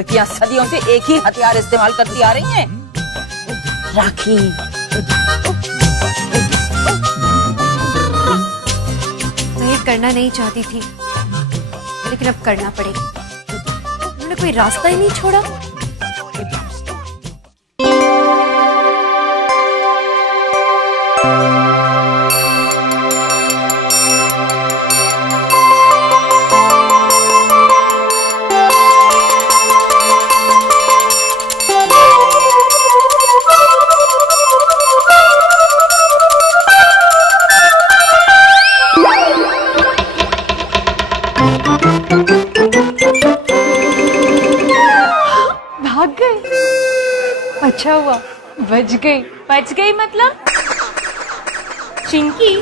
लड़कियां सदियों से एक ही हथियार इस्तेमाल करती आ रही हैं, राखी। मैं ये करना नहीं चाहती थी, लेकिन अब करना पड़ेगा। उन्होंने कोई रास्ता ही नहीं छोड़ा। भाग गए। अच्छा हुआ बच गई। बच गई मतलब? चिंकी,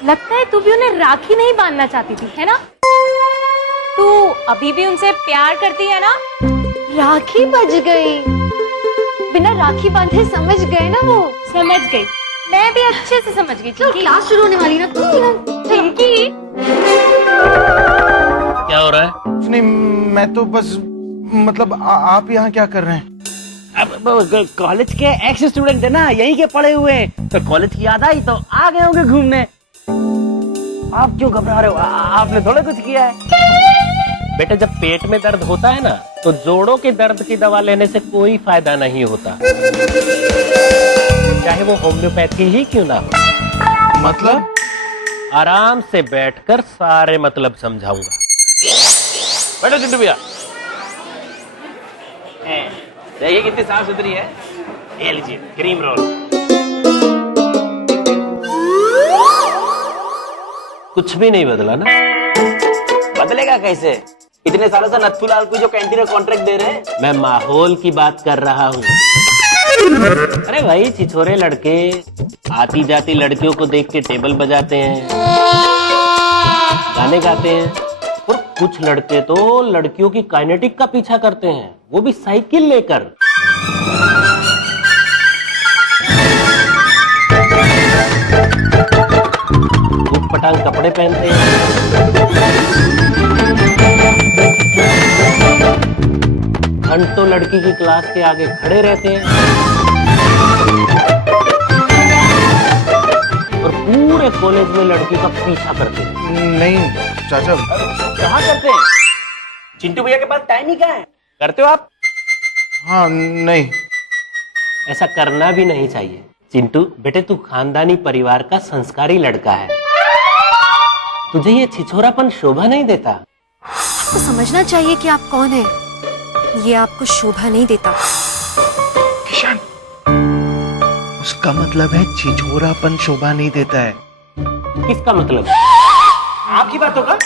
लगता है तू भी उन्हें राखी नहीं बांधना चाहती थी, है ना? तू अभी भी उनसे प्यार करती है ना? राखी बच गई। बिना राखी बांधे समझ गए ना वो। समझ गई, मैं भी अच्छे से समझ गई। तो क्लास शुरू होने वाली ना तुम। चिंकी, क्या हो रहा है? नहीं, मैं तो बस मतलब आप यहाँ क्या कर रहे हैं? अब कॉलेज के एक्स स्टूडेंट है ना, यहीं के पढ़े हुए हैं, तो कॉलेज की याद आई तो आ गए होंगे घूमने। आप क्यों घबरा रहे हो? आपने थोड़ा कुछ किया है। बेटा, जब पेट में दर्द होता है ना, तो जोड़ों के दर्द की दवा लेने से कोई फायदा नहीं होता, चाहे वो होम्योपैथी ही क्यों ना हो। मतलब? आराम से बैठकर सारे मतलब समझाऊंगा। बैठो चिंटू भैया। ये कितनी साफ सुथरी है। ये लीजिए क्रीम रोल। कुछ भी नहीं बदला ना? बदलेगा कैसे? इतने सालों से नथुलाल को जो कैंटीन में कॉन्ट्रैक्ट दे रहे हैं। मैं माहौल की बात कर रहा हूँ। अरे भाई, छिछोरे लड़के आती जाती लड़कियों को देख के टेबल बजाते हैं, गाने गाते हैं, और कुछ लड़के तो लड़कियों की काइनेटिक का पीछा करते हैं, वो भी साइकिल लेकर। पटांग कपड़े पहनते हैं, घंटों लड़की की क्लास के आगे खड़े रहते हैं, और पूरे कॉलेज में लड़की का पीछा करते हैं। नहीं चाचा। कहाँ करते हैं? चिंटू भैया के पास टाइम ही कहाँ है? करते हो आप? हाँ नहीं। ऐसा करना भी नहीं चाहिए। चिंटू बेटे, तू खानदानी परिवार का संस्कारी लड़का है, तुझे ये छिछोरापन शोभा नहीं देता। आपको समझना चाहिए कि आप कौन हैं। ये आपको शोभा नहीं देता। किशन, उसका मतलब है छिछोरापन शोभा नहीं देता है। किसका मतलब? आपकी बात होगा?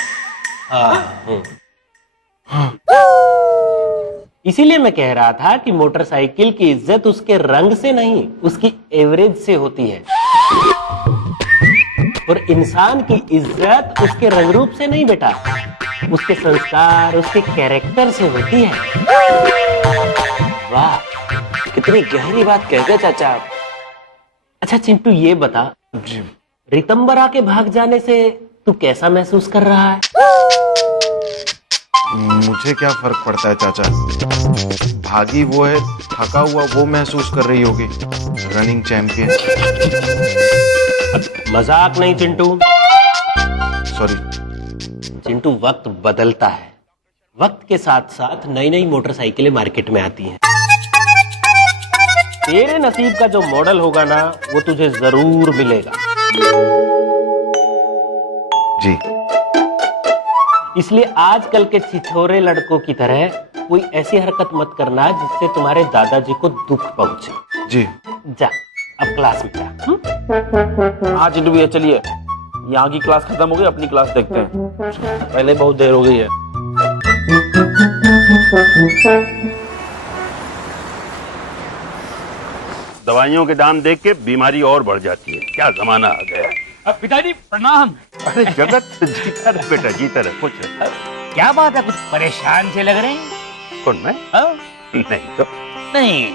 हाँ। इसीलिए मैं कह रहा था कि मोटरसाइकिल की इज्जत उसके रंग से नहीं, उसकी एवरेज से होती है, और इंसान की इज्जत उसके रंग रूप से नहीं बेटा, उसके संस्कार, उसके कैरेक्टर से होती है। वाह, कितनी गहरी बात कह गए चाचा आप। अच्छा चिंटू, ये बता, जी। रितंबरा के भाग जाने से तू कैसा महसूस कर रहा है? मुझे क्या फर्क पड़ता है चाचा, भागी वो है, थका हुआ वो महसूस कर रही होगी, रनिंग चैंपियन। मजाक नहीं चिंटू। सॉरी चिंटू, वक्त बदलता है, वक्त के साथ साथ नई नई मोटरसाइकिलें मार्केट में आती हैं। तेरे नसीब का जो मॉडल होगा ना, वो तुझे जरूर मिलेगा। जी। इसलिए आजकल के छिछोरे लड़कों की तरह कोई ऐसी हरकत मत करना जिससे तुम्हारे दादाजी को दुख पहुंचे। जी। जा, अब क्लास में जा। हाँ चिंटू भैया, चलिए, यहाँ की क्लास खत्म हो गई, अपनी क्लास देखते हैं। पहले बहुत देर हो गई है। दवाइयों के दाम देख के बीमारी और बढ़ जाती है। क्या जमाना आ गया है। पिताजी प्रणाम। अरे जगत जीता रहे बेटा, जीता रहे। कुछ क्या बात है, कुछ परेशान से लग रहे हैं? कौन, मैं? हाँ? नहीं तो। नहीं,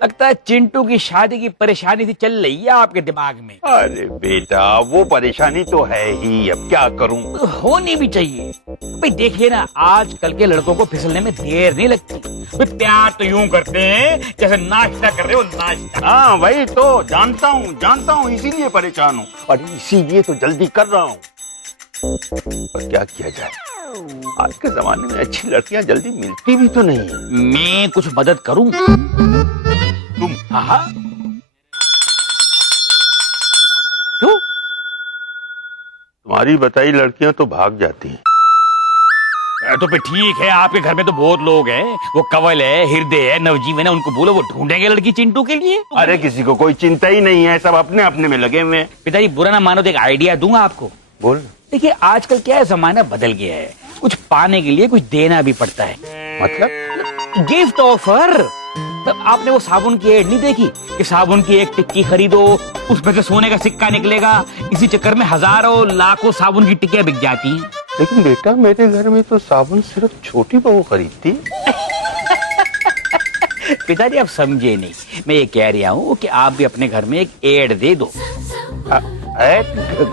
लगता है चिंटू की शादी की परेशानी थी चल रही है आपके दिमाग में। अरे बेटा वो परेशानी तो है ही, अब क्या करूं। तो होनी भी चाहिए भाई। देखिए ना, आजकल के लड़कों को फिसलने में देर नहीं लगती भाई। प्यार तो यूं करते हैं जैसे नाश्ता कर रहे हो, नाश्ता। हाँ वही तो, जानता हूँ इसीलिए परेशान हूँ और इसीलिए तो जल्दी कर रहा हूँ। पर क्या किया जाए, आज के जमाने में अच्छी लड़कियां जल्दी मिलती भी तो नहीं है। मैं कुछ मदद करूं? तुम? हाँ। क्यों? तुम्हारी बताई लड़कियां तो भाग जाती हैं। तो फिर ठीक है, आपके घर में तो बहुत लोग हैं, वो कवल है, हृदय है, नवजीवन है, उनको बोलो वो ढूंढेंगे लड़की चिंटू के लिए। अरे किसी को कोई चिंता ही नहीं है, सब अपने अपने में लगे हुए हैं। पिताजी बुरा ना मानो तो एक आइडिया दूंगा आपको। बोल। देखिए आजकल क्या है, जमाना बदल गया है, कुछ पाने के लिए कुछ देना भी पड़ता है। मतलब? Gift offer. तो आपने वो साबुन की एड नहीं देखी कि साबुन की एक टिक्की खरीदो, उसमें से सोने का सिक्का निकलेगा। इसी चक्कर में हजारों लाखों साबुन की टिक्कियां बिक जाती हैं। लेकिन बेटा मेरे घर में तो साबुन सिर्फ छोटी बहू खरीदती। पिताजी आप समझे नहीं, मैं ये कह रहा हूँ कि आप भी अपने घर में एक एड दे दो।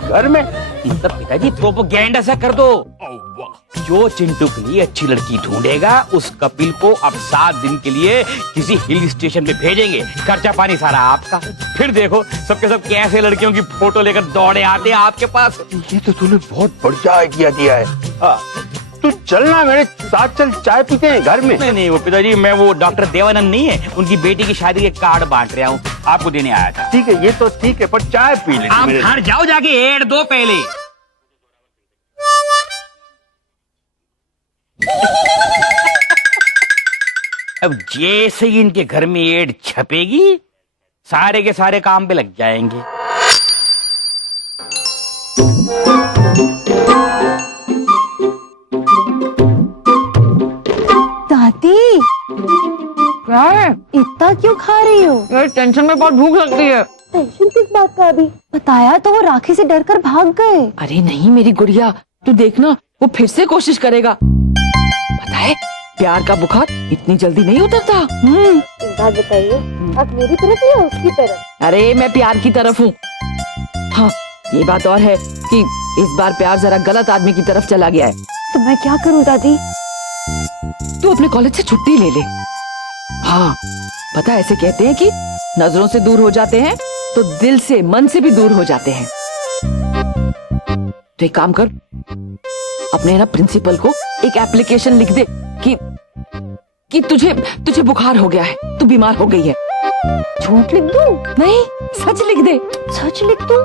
घर में? मतलब पिताजी प्रोपोगेंडा सा कर दो। जो चिंटू के लिए अच्छी लड़की ढूंढेगा उस कपिल को अब 7 दिन के लिए किसी हिल स्टेशन पे भेजेंगे, खर्चा पानी सारा आपका। फिर देखो सबके सब कैसे लड़कियों की फोटो लेकर दौड़े आते हैं आपके पास। ये तो तूने बहुत बढ़िया आइडिया दिया है। तू चलना मेरे साथ, चल चाय पीते हैं घर में। नहीं वो पिताजी, मैं वो डॉक्टर देवानंद नहीं है, उनकी बेटी की शादी के कार्ड बांट रहा हूँ, आपको देने आया था। ठीक है, ये तो ठीक है, पर चाय पी ले। आप घर जाओ, जाके एड दो पहले। अब जैसे ही इनके घर में एड छपेगी सारे के सारे काम पे लग जाएंगे। दादी क्या है, इतना क्यों खा रही हो? यार टेंशन में बहुत भूख लग रही है। टेंशन किस बात का? अभी बताया तो वो राखी से डरकर भाग गए। अरे नहीं मेरी गुड़िया, तू देखना वो फिर से कोशिश करेगा। पता है प्यार का बुखार इतनी जल्दी नहीं उतरता। एक बात बताइए, आप मेरी तरफ या उसकी तरफ? अरे मैं प्यार की तरफ हूँ। हाँ ये बात और है कि इस बार प्यार जरा गलत आदमी की तरफ चला गया है। तो मैं क्या करूँ दादी? तू अपने कॉलेज से छुट्टी ले ले। हाँ पता है, ऐसे कहते हैं कि नजरों से दूर हो जाते हैं तो दिल से मन से भी दूर हो जाते हैं। तो एक काम कर, अपने ना प्रिंसिपल को एक एप्लीकेशन लिख दे कि तुझे बुखार हो गया है, तू बीमार हो गई है। झूठ लिख दूं? नहीं सच लिख दे। सच लिख दूं?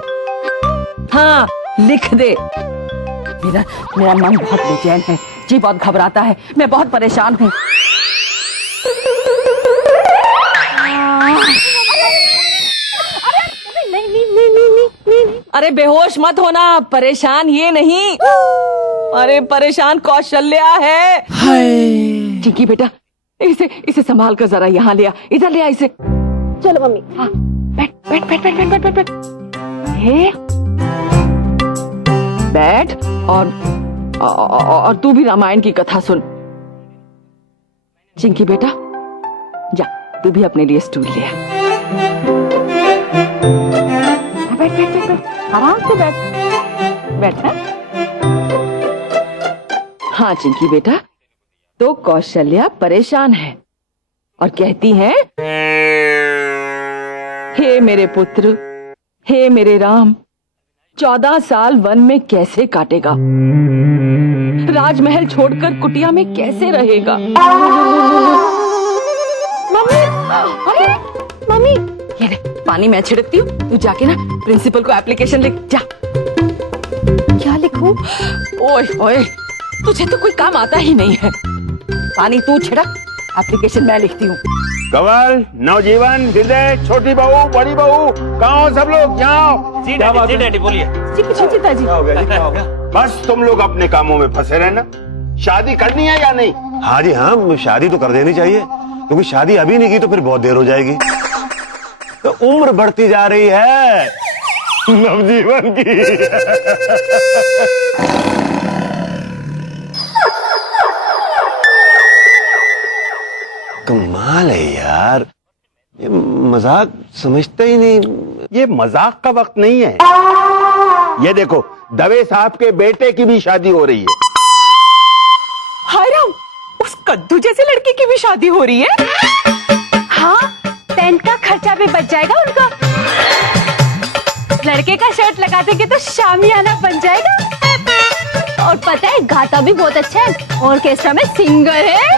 हाँ लिख दे। मेरा मन बहुत बेचैन है, जी बहुत घबराता है, मैं बहुत परेशान हूँ। नहीं। अरे बेहोश मत होना, परेशान ये नहीं, अरे परेशान कौशल्या है। चिंकी बेटा इसे संभाल कर जरा यहाँ ले आ, इधर ले आ इसे। चलो मम्मी। हाँ बैठ बैठ बैठ बैठ बैठ बैठ बैठ हे बैठ और तू भी रामायण की कथा सुन। चिंकी बेटा जा, तू भी अपने लिए स्टूल ले आ। बैठ बैठ बैठ बैठ, आराम से बैठ बैठ। हाँ चिंकी बेटा, तो कौशल्या परेशान है और कहती है, हे मेरे पुत्र, हे मेरे राम, 14 साल वन में कैसे काटेगा, राजमहल छोड़कर कुटिया में कैसे रहेगा। मम्मी, अरे मम्मी, ये ले, पानी मैं छिड़कती हूँ, तू जाके ना प्रिंसिपल को एप्लीकेशन लिख जा। क्या लिखूं? ओए ओए, तुझे तो कोई काम आता ही नहीं है। पानी तू छिड़क, एप्लीकेशन मैं लिखती हूँ। कवल, नवजीवन, हृदय, छोटी बहू, बड़ी बहू, कहाँ हो सब लोग? यहाँ बोलिए। पिताजी। क्या हो गया? बस तुम लोग अपने कामों में फंसे रहना। शादी करनी है या नहीं? हाँ जी हाँ, शादी तो कर देनी चाहिए, क्योंकि शादी अभी नहीं की तो फिर बहुत देर हो जाएगी। तो उम्र बढ़ती जा रही है नवजीवन की। कमाल है यार, ये मजाक समझता ही नहीं। ये मजाक का वक्त नहीं है। ये देखो, दवे साहब के बेटे की भी शादी हो रही है। हाय राम, उस कद्दू जैसे लड़की की भी शादी हो रही है। हाँ, टेंट का खर्चा भी बच जाएगा उनका। लड़के का शर्ट लगा देंगे तो शामियाना बन जाएगा। और पता है गाता भी बहुत अच्छा है, ऑर्केस्ट्रा में सिंगर है।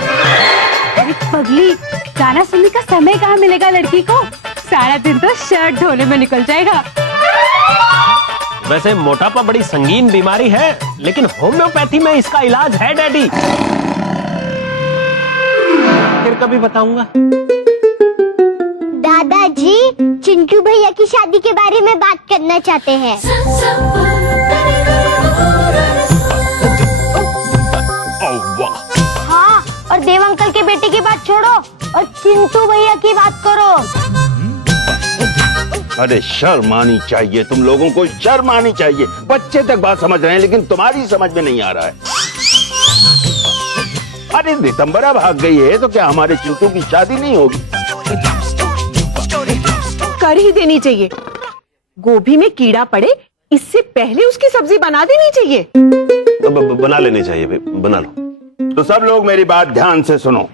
अरे पगली, गाना सुनने का समय कहाँ मिलेगा लड़की को? सारा दिन तो शर्ट धोने में निकल जाएगा। वैसे मोटापा बड़ी संगीन बीमारी है, लेकिन होम्योपैथी में इसका इलाज है डैडी। फिर कभी बताऊंगा। दादाजी, चिंटू भैया की शादी के बारे में बात करना चाहते हैं। हाँ, और देव अंकल के बेटे की बात छोड़ो और चिंटू भैया की बात करो। अरे शर्म आनी चाहिए, तुम लोगों को शर्म आनी चाहिए। बच्चे तक बात समझ रहे हैं, लेकिन तुम्हारी समझ में नहीं आ रहा है। अरे दिसंबरा भाग गई है तो क्या हमारे चिंटू की शादी नहीं होगी? कर ही देनी चाहिए। गोभी में कीड़ा पड़े इससे पहले उसकी सब्जी बना देनी चाहिए। बना लेनी चाहिए, बना लो। तो सब लोग मेरी बात ध्यान से सुनो।